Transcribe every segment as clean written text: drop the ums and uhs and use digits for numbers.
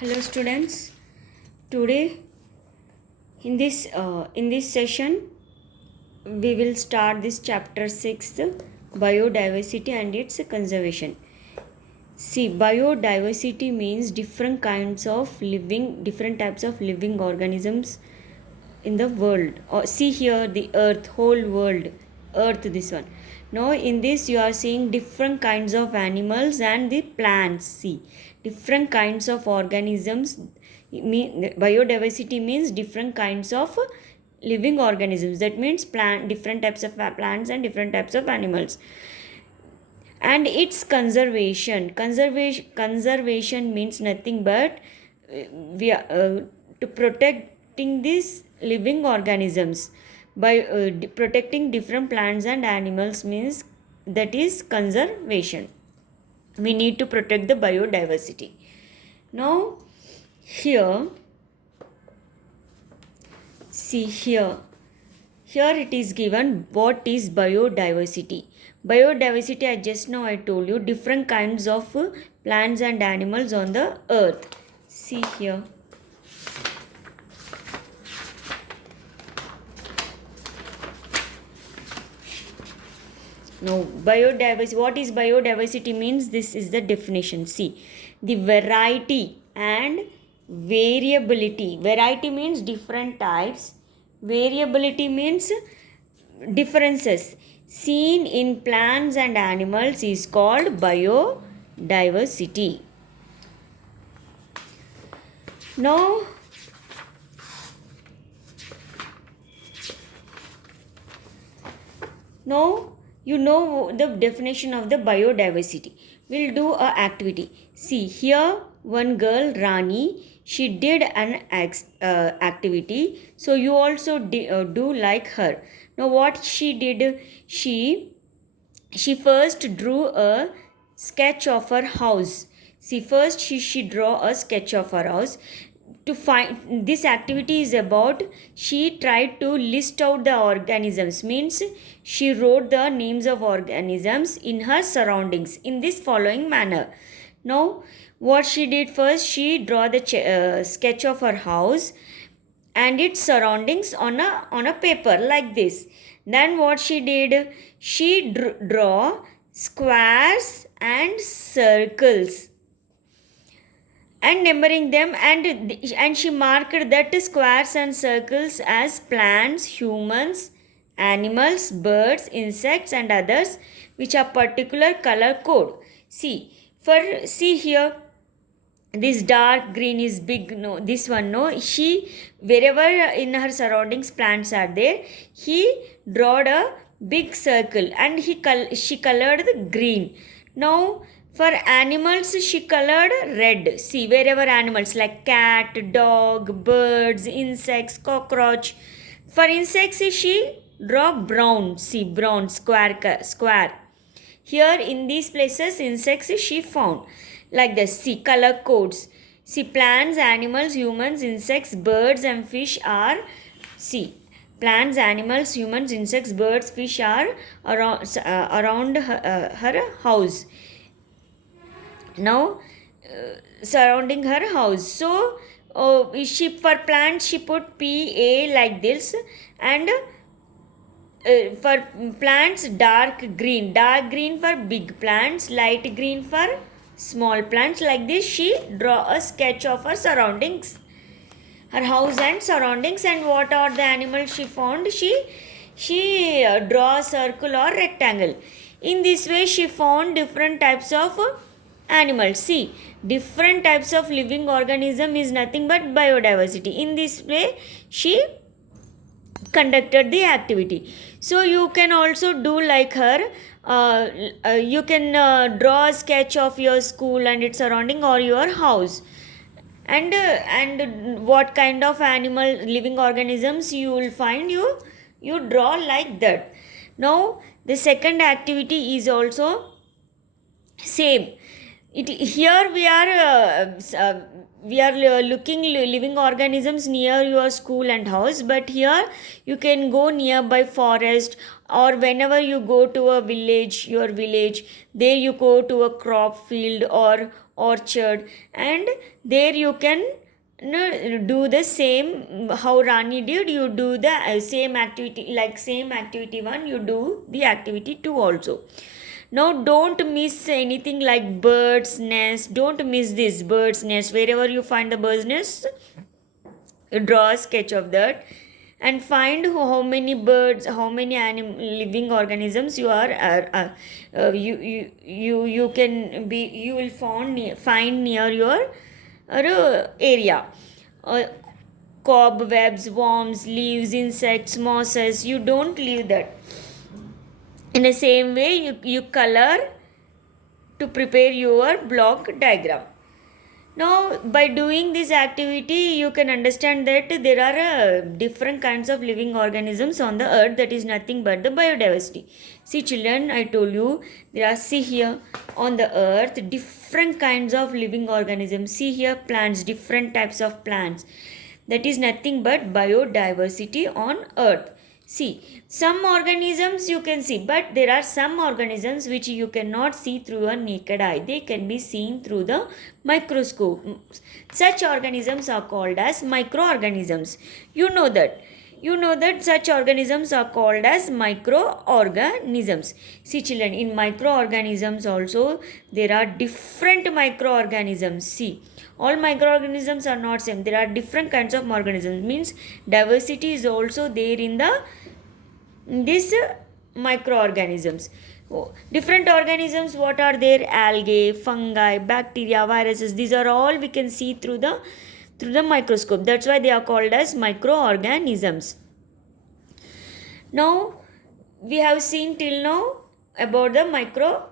Hello students. Today in this session we will start this chapter 6th, biodiversity and its conservation. See, biodiversity means different types of living organisms in the world. Or see here the earth, whole world, earth, this one. Now in this you are seeing different kinds of animals and the plants. See, different kinds of organisms. Biodiversity means different kinds of living organisms. That means different types of plants and different types of animals. And its conservation means nothing but we are to protecting these living organisms by protecting different plants and animals, means that is conservation. We need to protect the biodiversity. Now here, see here it is given what is biodiversity. Biodiversity, I just now I told you, different kinds of plants and animals on the earth. See here. Now biodiversity, what is biodiversity means, this is the definition. See, the variety and variability. Variety means different types. Variability means differences seen in plants and animals is called biodiversity. Now you know the definition of the biodiversity. We'll do a activity. See here, one girl, Rani, she did an activity, so you also do like her. Now what she did, she first drew a sketch of her house. See, first she draw a sketch of her house. To find, this activity is about, she tried to list out the organisms, means she wrote the names of organisms in her surroundings in this following manner. Now what she did, first she draw the sketch of her house and its surroundings on a paper like this. Then what she did, she draw squares and circles and numbering them, and she marked that squares and circles as plants, humans, animals, birds, insects and others which are particular color code. See here, this dark green is big, no, this one, no, she, wherever in her surroundings plants are there, he drawed a big circle and she colored the green. Now for animals she colored red. See, wherever animals like cat, dog, birds, insects, cockroach. For insects she draw brown. See, brown, square. Here in these places insects she found like this. See, color codes. See, plants, animals, humans, insects, birds and fish are, see, plants, animals, humans, insects, birds, fish are around her house. Now surrounding her house. So she, for plants she put PA like this, and for plants dark green for big plants, light green for small plants. Like this she draw a sketch of her surroundings, her house and surroundings, and what are the animals she found, she draw a circle or rectangle. In this way she found different types of animals. See, different types of living organism is nothing but biodiversity. In this way she conducted the activity. So you can also do like her. You can draw a sketch of your school and its surrounding or your house, and what kind of animal living organisms you will find, you draw like that. Now the second activity is also same. Here we are looking living organisms near your school and house, but here you can go nearby forest or whenever you go to a village, your village, there you go to a crop field or orchard, and there you can, do the same how Rani did. You do the same activity, like same activity 1, you do the activity 2 also. Now don't miss anything like bird's nest. Don't miss this bird's nest. Wherever you find the bird's nest, you draw a sketch of that and find how many birds, how many living organisms you are, you can be, you will find near your area. uh, Cobwebs, worms, leaves, insects, mosses, you don't leave that. In the same way, you color to prepare your block diagram. Now, by doing this activity, you can understand that there are different kinds of living organisms on the earth. That is nothing but the biodiversity. See, children, I told you, there are, see here, on the earth, different kinds of living organisms. See here, plants, different types of plants. That is nothing but biodiversity on earth. See, some organisms you can see, but there are some organisms which you cannot see through a naked eye. They can be seen through the microscope. Such organisms are called as microorganisms. You know that. You know that such organisms are called as microorganisms. See, children, in microorganisms also there are different microorganisms. See, all microorganisms are not same. There are different kinds of organisms. Means diversity is also there in the these microorganisms. Different organisms, what are there? Algae, fungi, bacteria, viruses. These are all we can see through the microscope. That's why they are called as microorganisms. Now we have seen till now about the micro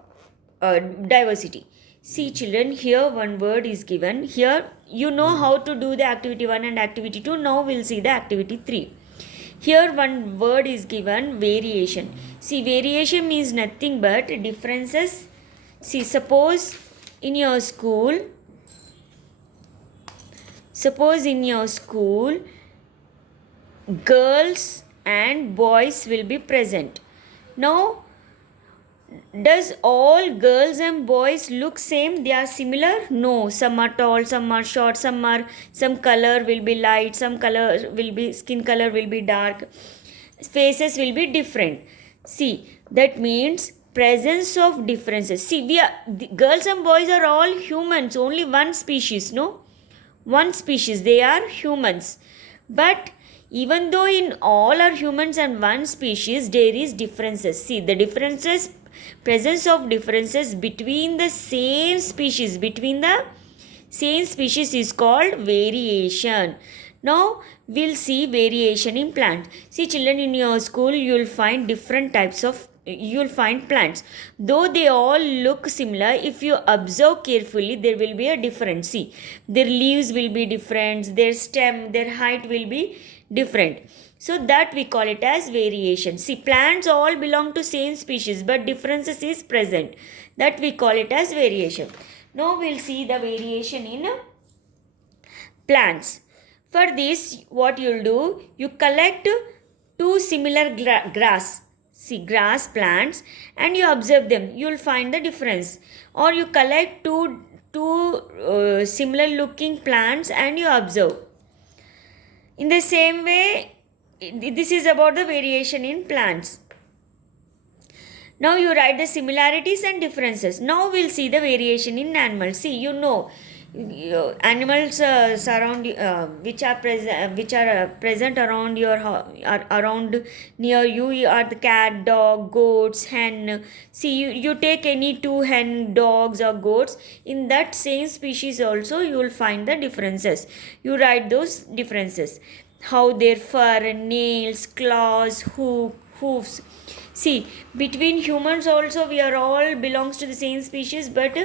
diversity. See, children, here one word is given. Here you know how to do the activity 1 and activity 2. Now we'll see the activity 3. Here one word is given, variation. See, variation means nothing but differences. See, suppose in your school, girls and boys will be present. Now, does all girls and boys look same? They are similar? No. Some are tall, some are short, some color will be light, some color will be, skin color will be dark, faces will be different. See, that means presence of differences. See, the girls and boys are all humans, only one species, no? One species, they are humans. But even though in all are humans and one species, there is differences. See, the differences, presence of differences between the same species, is called variation. Now we'll see variation in plants. See, children, in your school you will find different types of, you will find plants. Though they all look similar, if you observe carefully, there will be a difference. See, their leaves will be different, their stem, their height will be different. So that we call it as variation. See, plants all belong to same species, but differences is present. That we call it as variation. Now we'll see the variation in plants. For this, what you'll do, you collect two similar grass. See, grass plants, and you observe them. You'll find the difference. Or you collect two similar looking plants and you observe. In the same way, this is about the variation in plants. Now you write the similarities and differences. Now we'll see the variation in animals. See, you know, animals which are present around your around near you are the cat, dog, goats, hen. See, you take any two hen, dogs or goats, in that same species also you will find the differences. You write those differences, how their fur, nails, claws, hoofs. See, between humans also we are all belongs to the same species, but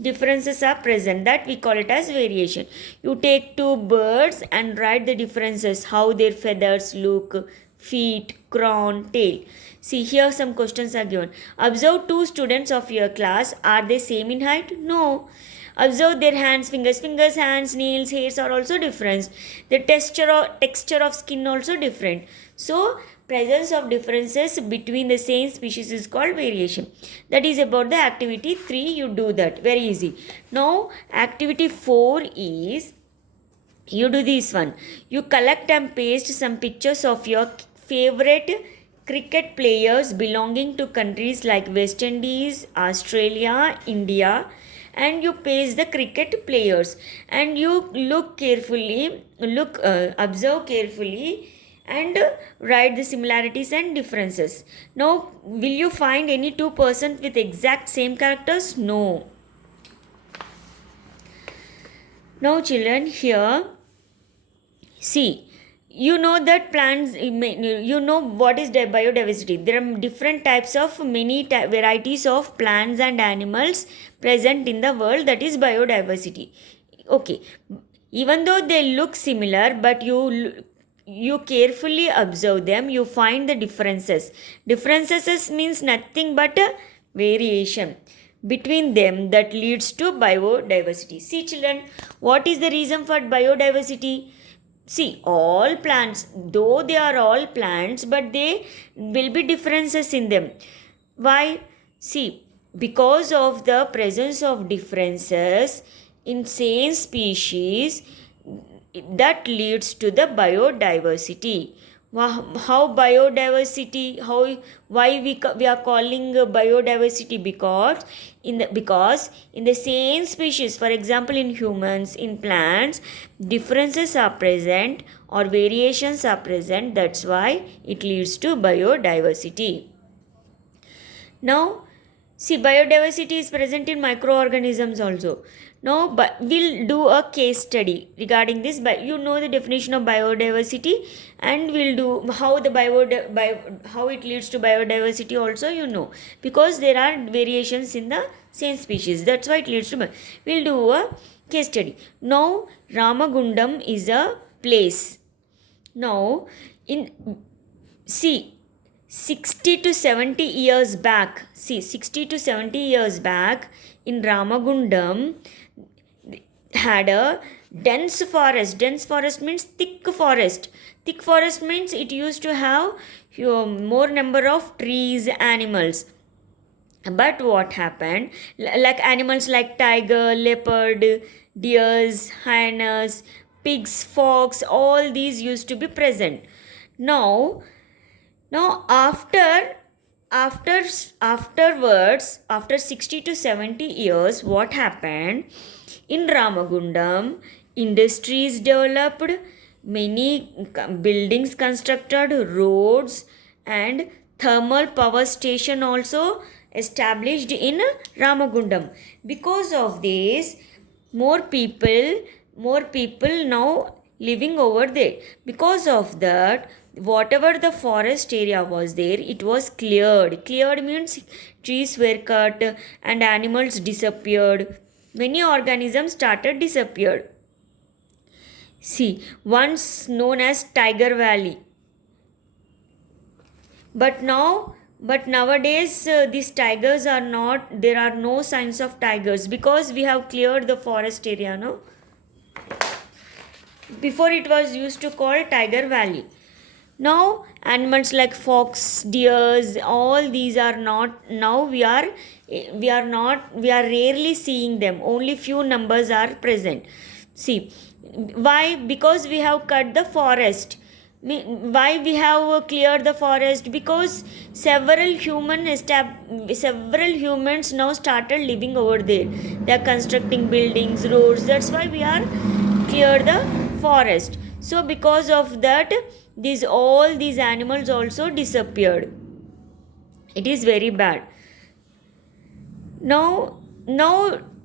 differences are present. That we call it as variation. You take two birds and write the differences, how their feathers look, feet, crown, tail. See, here some questions are given. Observe two students of your class. Are they same in height? No. Observe their hands, fingers, hands, nails, hairs are also different. The texture of skin also different. So presence of differences between the same species is called variation. That is about the activity 3. You do that, very easy. Now activity 4 is, you do this one. You collect and paste some pictures of your favorite cricket players belonging to countries like West Indies, Australia, India, and you paste the cricket players, and you observe carefully, and write the similarities and differences. Now, will you find any two persons with exact same characters? No. Now, children, here, see, you know that plants, you know what is biodiversity. There are different types of varieties of plants and animals present in the world, that is biodiversity. Okay, even though they look similar, but you carefully observe them, you find the differences. Differences means nothing but a variation between them that leads to biodiversity. See children, what is the reason for biodiversity? See, all plants, though they are all plants, but they will be differences in them. Why? See, because of the presence of differences in same species, that leads to the biodiversity. How biodiversity? Why we are calling biodiversity? Because in the same species, for example, in humans, in plants, differences are present or variations are present. That's why it leads to biodiversity. Now, see, biodiversity is present in microorganisms also. Now, but we'll do a case study regarding this. But you know the definition of biodiversity, and we'll do how how it leads to biodiversity also. You know, because there are variations in the same species. That's why it leads to. We'll do a case study. Now, Ramagundam is a place. Now, see, 60 to 70 years back, in Ramagundam had a dense forest. Dense forest means thick forest. Thick forest means it used to have more number of trees, animals. But what happened? Like animals like tiger, leopard, deers, hyenas, pigs, fox, all these used to be present. Now afterwards, after 60 to 70 years, what happened? In Ramagundam, industries developed, many buildings constructed, roads, and thermal power station also established in Ramagundam. Because of this, more people now living over there. Because of that, whatever the forest area was there, it was cleared. Cleared means trees were cut and animals disappeared. Many organisms started disappeared. See, once known as Tiger Valley. But nowadays these tigers are not, there are no signs of tigers because we have cleared the forest area, no? Before it was used to call Tiger Valley. Now animals like fox, deers, all these are not, now we are rarely seeing them. Only few numbers are present. See, why? Because we have cut the forest. Why we have cleared the forest? Because several humans now started living over there. They are constructing buildings, roads. That's why we are cleared the forest. So because of that, all these animals also disappeared. It is very bad. Now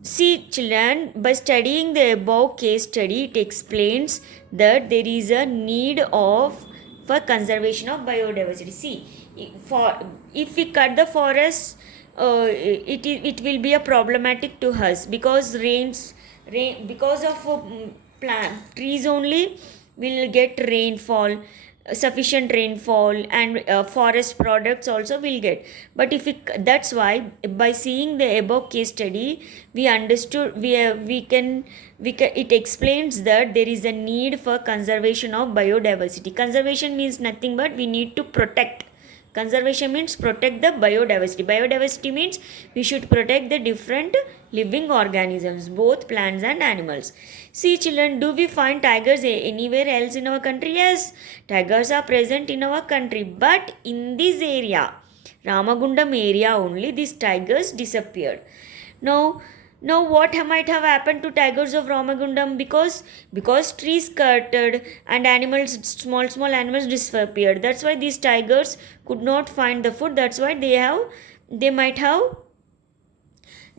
see children, by studying the above case study, it explains that there is a need for conservation of biodiversity. See, if we cut the forest, it will be a problematic to us because because of trees only will get rainfall. sufficient rainfall, and forest products also will get. But if we, that's why by seeing the above case study we understood, we can it explains that there is a need for conservation of biodiversity. Conservation means nothing but we need to protect. Conservation means protect the biodiversity. Biodiversity means we should protect the different living organisms, both plants and animals. See children, do we find tigers anywhere else in our country? Yes, tigers are present in our country, but in this area, Ramagundam area only, these tigers disappeared. Now, what might have happened to tigers of Ramagundam? Because trees cutted and animals, small animals disappeared. That's why these tigers could not find the food. That's why they might have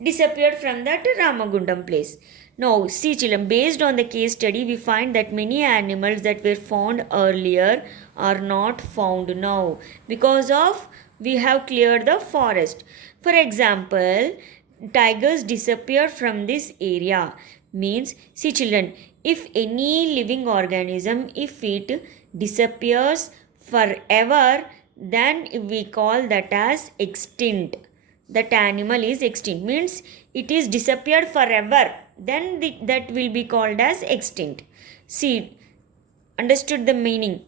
disappeared from that Ramagundam place. Now, see children, based on the case study, we find that many animals that were found earlier are not found now because of we have cleared the forest. For example, tigers disappear from this area. Means, see children, if any living organism, if it disappears forever, then we call that as extinct. That animal is extinct, means it is disappeared forever, then that will be called as extinct. See, understood the meaning?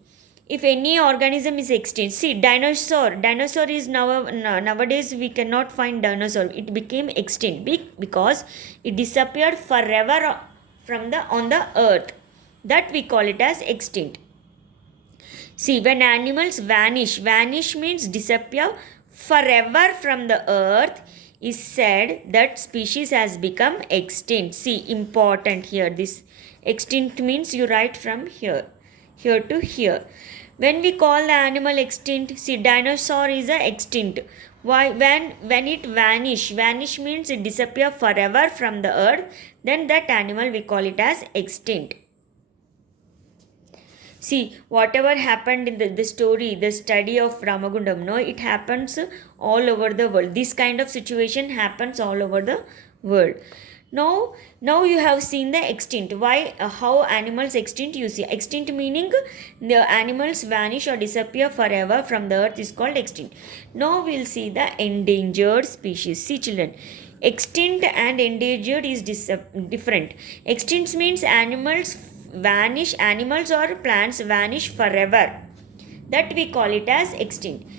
If any organism is extinct, see dinosaur is nowadays we cannot find dinosaur. It became extinct because it disappeared forever from the on the earth. That we call it as extinct. See, when animals vanish means disappear forever from the earth, is said that species has become extinct. See, important here, this extinct means you write from here to here. When we call the animal extinct, see dinosaur is a extinct. Why? When it vanish means it disappear forever from the earth, then that animal we call it as extinct. See, whatever happened in the story, the study of Ramagundam, no, it happens all over the world. This kind of situation happens all over the world. Now you have seen the extinct. Why? How animals extinct? You see, extinct meaning the animals vanish or disappear forever from the earth is called extinct. Now we'll see the endangered species. See children, extinct and endangered is different. Extinct means animals vanish, animals or plants vanish forever. That we call it as extinct.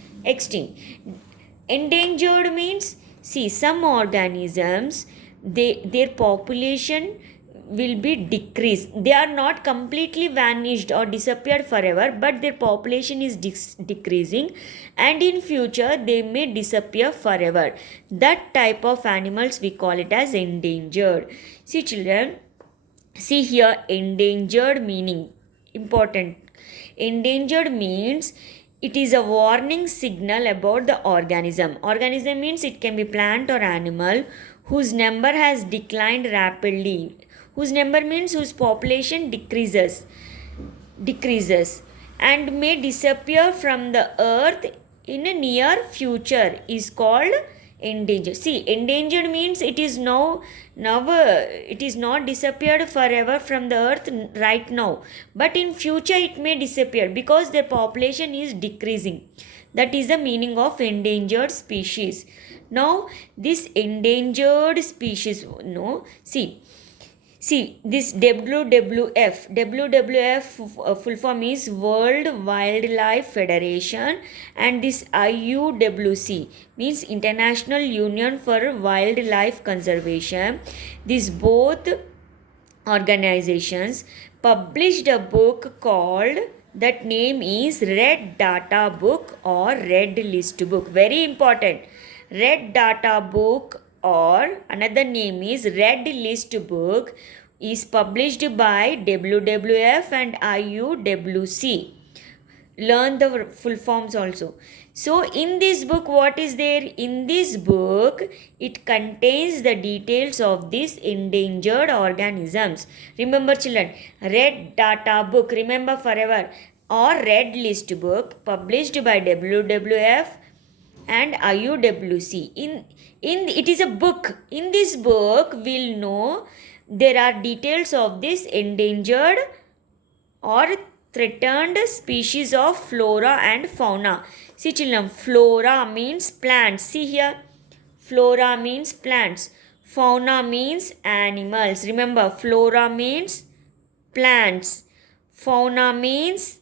Endangered means, see, some organisms, their population will be decreased. They are not completely vanished or disappeared forever, but their population is decreasing, and in future they may disappear forever. That type of animals we call it as endangered. See children, see here, endangered meaning important. Endangered means it is a warning signal about the organism. Organism means it can be plant or animal whose number has declined rapidly. Whose number means whose population decreases and may disappear from the earth in a near future is called endangered. See, endangered means it is now it is not disappeared forever from the earth right now, but in future it may disappear because their population is decreasing. That is the meaning of endangered species. Now this endangered species, no, see this WWF full form is World Wildlife Federation, and this IUWC means International Union for Wildlife Conservation. These both organizations published a book called, that name is Red Data Book or Red List Book. Very important. Red Data Book or another name is Red List Book is published by WWF and IUWC. Learn the full forms also. So in this book, what is there? In this book, it contains the details of these endangered organisms. Remember children, Red Data Book, remember forever, or Red List Book published by WWF and IUWC. It is a book. In this book, we'll know there are details of this endangered or threatened species of flora and fauna. See children, flora means plants. See here, flora means plants. Fauna means animals. Remember, flora means plants. Fauna means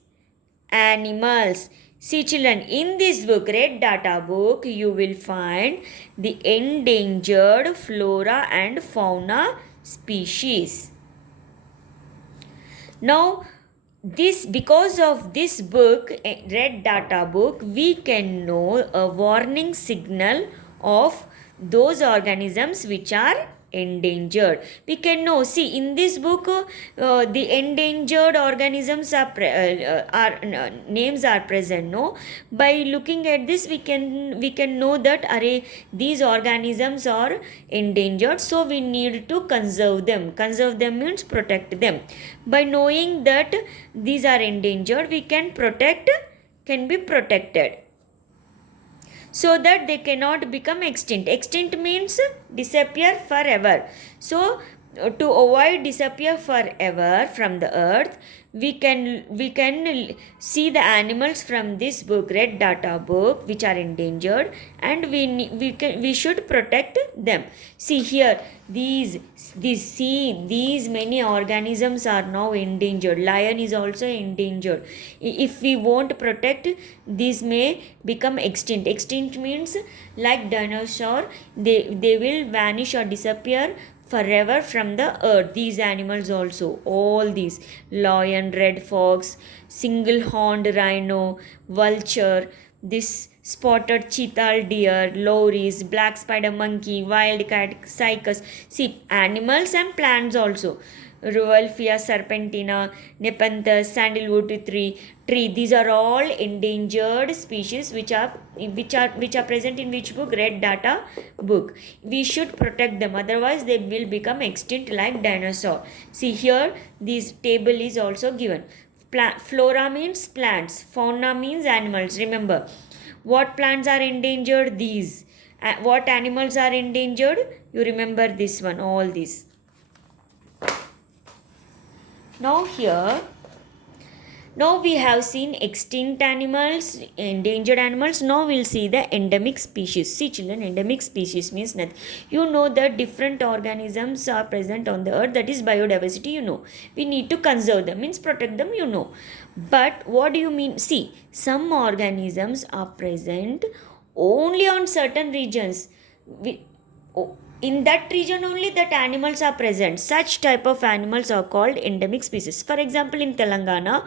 animals. See children, in this book, Red Data book, you will find the endangered flora and fauna species. Now, because of this book, Red Data book, we can know a warning signal of those organisms which are endangered. We can know, see in this book, the endangered organisms names are present. No, by looking at this, we can know that these organisms are endangered, so we need to conserve them. Conserve them means protect them. By knowing that these are endangered, we can be protected, so that they cannot become extinct. Extinct means disappear forever. So to avoid disappear forever from the earth, we can see the animals from this book, Red Data book, which are endangered, and we should protect them. See here, these many organisms are now endangered. Lion is also endangered. If we won't protect, these may become extinct. Extinct means like dinosaur, they will vanish or disappear forever from the earth. These animals also, all these, lion, red fox, single horned rhino, vulture, this spotted cheetah deer, lories, black spider monkey, wild cat, cycas. See, animals and plants also. Ruelphia serpentina, Nepenthes, sandalwood tree. These are all endangered species which are present in which book? Red Data book. We should protect them, otherwise they will become extinct like dinosaur. See here, this table is also given. Flora means plants, fauna means animals. Remember, what plants are endangered? These. What animals are endangered? You remember this one, all these. Now we have seen extinct animals, endangered animals. Now we'll see the endemic species. See children, endemic species means nothing. You know that different organisms are present on the earth, that is biodiversity, you know. We need to conserve them, means protect them, you know. But what do you mean? See, some organisms are present only on certain regions. In that region only that animals are present. Such type of animals are called endemic species. For example, in Telangana,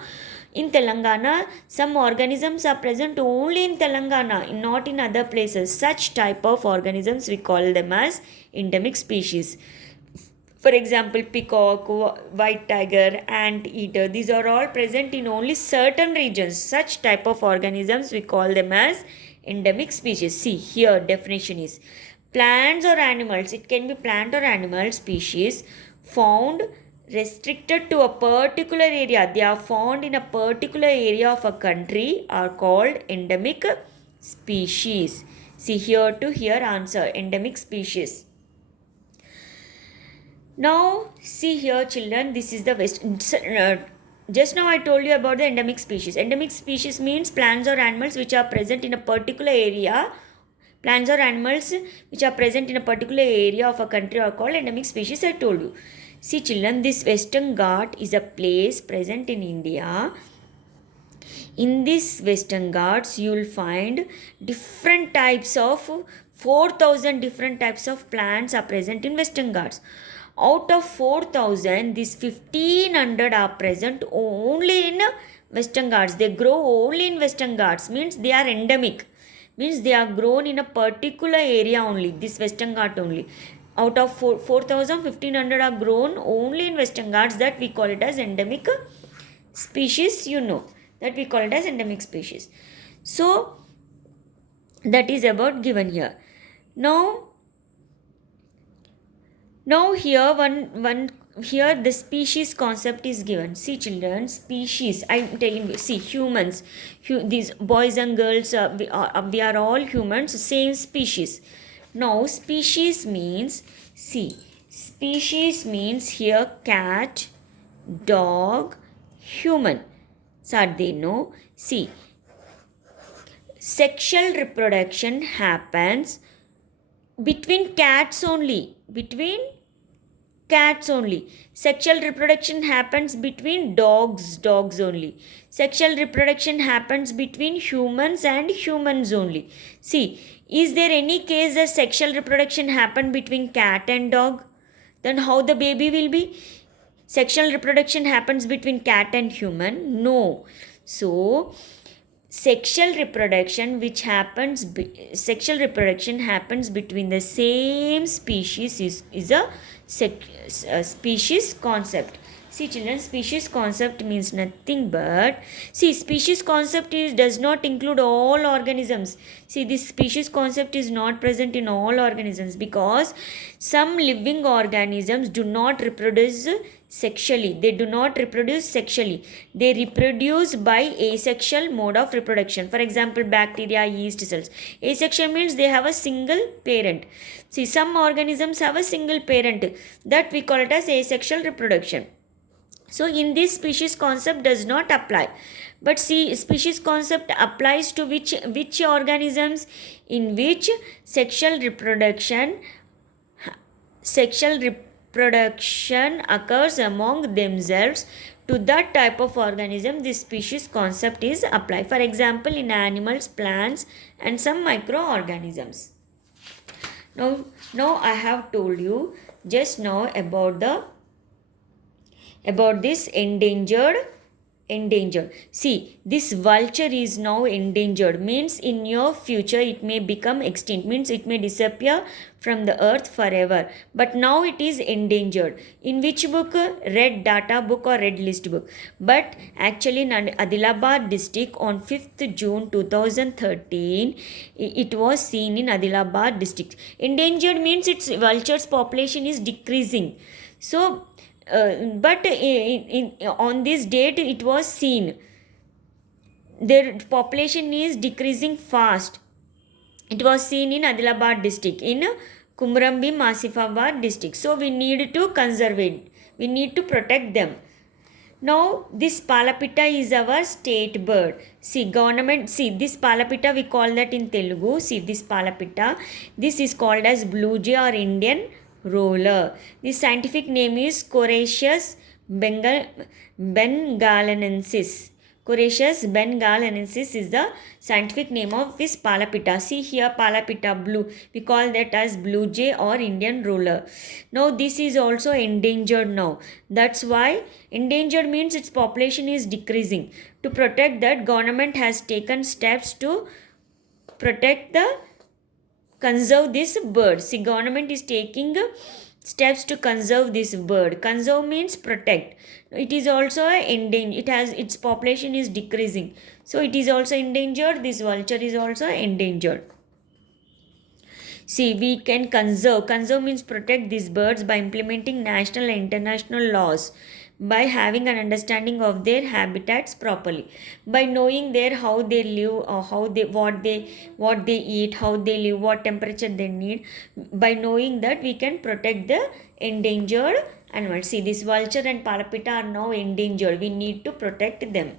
some organisms are present only in Telangana, not in other places. Such type of organisms, we call them as endemic species. For example, peacock, white tiger, anteater, these are all present in only certain regions. Such type of organisms, we call them as endemic species. See here, definition is plants or animals, it can be plant or animal species found restricted to a particular area. They are found in a particular area of a country are called endemic species. See here to here answer, endemic species. Now see here children, this is the just now I told you about the endemic species. Endemic species means plants or animals which are present in a particular area. Plants or animals which are present in a particular area of a country are called endemic species, I told you. See children, this Western Ghat is a place present in India. In this Western Ghats, you will find different types of 4,000 different types of plants are present in Western Ghats. Out of 4,000, these 1,500 are present only in Western Ghats. They grow only in Western Ghats, means they are endemic. Means they are grown in a particular area only, this Western Ghat only. Out of 4,000, 1,500 are grown only in Western Ghats, that we call it as endemic species, you know. That we call it as endemic species. So, that is about given here. Now here here the species concept is given. See children, species, I am telling you, see humans, these boys and girls, we are all humans, same species. Now species means, see, species means here cat, dog, human. are they? No. See, sexual reproduction happens between cats only. Between cats only. Sexual reproduction happens between dogs only. Sexual reproduction happens between humans and humans only. See, is there any case that sexual reproduction happen between cat and dog? Then how the baby will be? Sexual reproduction happens between cat and human? No. So sexual reproduction sexual reproduction happens between the same species is a species concept. See children, species concept means nothing but, see, species concept does not include all organisms. See, this species concept is not present in all organisms because some living organisms do not reproduce sexually. They do not reproduce sexually. They reproduce by asexual mode of reproduction. For example, bacteria, yeast cells. Asexual means they have a single parent. See, some organisms have a single parent. That we call it as asexual reproduction. So in this species concept does not apply. But see, species concept applies to which organisms? In which sexual reproduction occurs among themselves. To that type of organism, this species concept is applied. For example, in animals, plants, and some microorganisms. Now I have told you just now about this endangered. See, this vulture is now endangered, means in your future it may become extinct, means it may disappear from the earth forever, but now it is endangered. In which book? Red data book or red list book. But actually in Adilabad district on 5th June 2013 it was seen in Adilabad district. Endangered means its vulture's population is decreasing. So but on this date it was seen their population is decreasing fast. It was seen in Adilabad district, in Kumrambi Masifabad district. So we need to conserve it, we need to protect them. Now this Palapita is our state bird. See, government, see this Palapita, we call that in Telugu. See this Palapita, this is called as blue jay or Indian roller. The scientific name is Coracius bengalensis. Coracius bengalensis is the scientific name of this Palapita. See here, Palapita blue. We call that as blue jay or Indian roller. Now this is also endangered now. That's why endangered means its population is decreasing. To protect that, government has taken steps to conserve this bird. See, government is taking steps to conserve this bird. Conserve means protect. It is also endangered. Its population is decreasing. So it is also endangered. This vulture is also endangered. See, we can conserve. Conserve means protect these birds by implementing national and international laws, by having an understanding of their habitats properly, by knowing how they live, or what they eat, how they live, what temperature they need. By knowing that, we can protect the endangered animals. See, this vulture and Palapita are now endangered. We need to protect them.